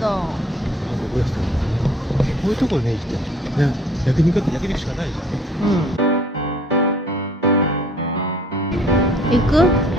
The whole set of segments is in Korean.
너 뭐였어?こういうとこね行きたい。ね、焼肉って焼肉しかないじゃん。行く？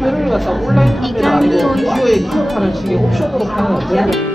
회를 갖다 온라인 카메라 아니고 기호에 기록하는 식의 옵션으로 파는 어떤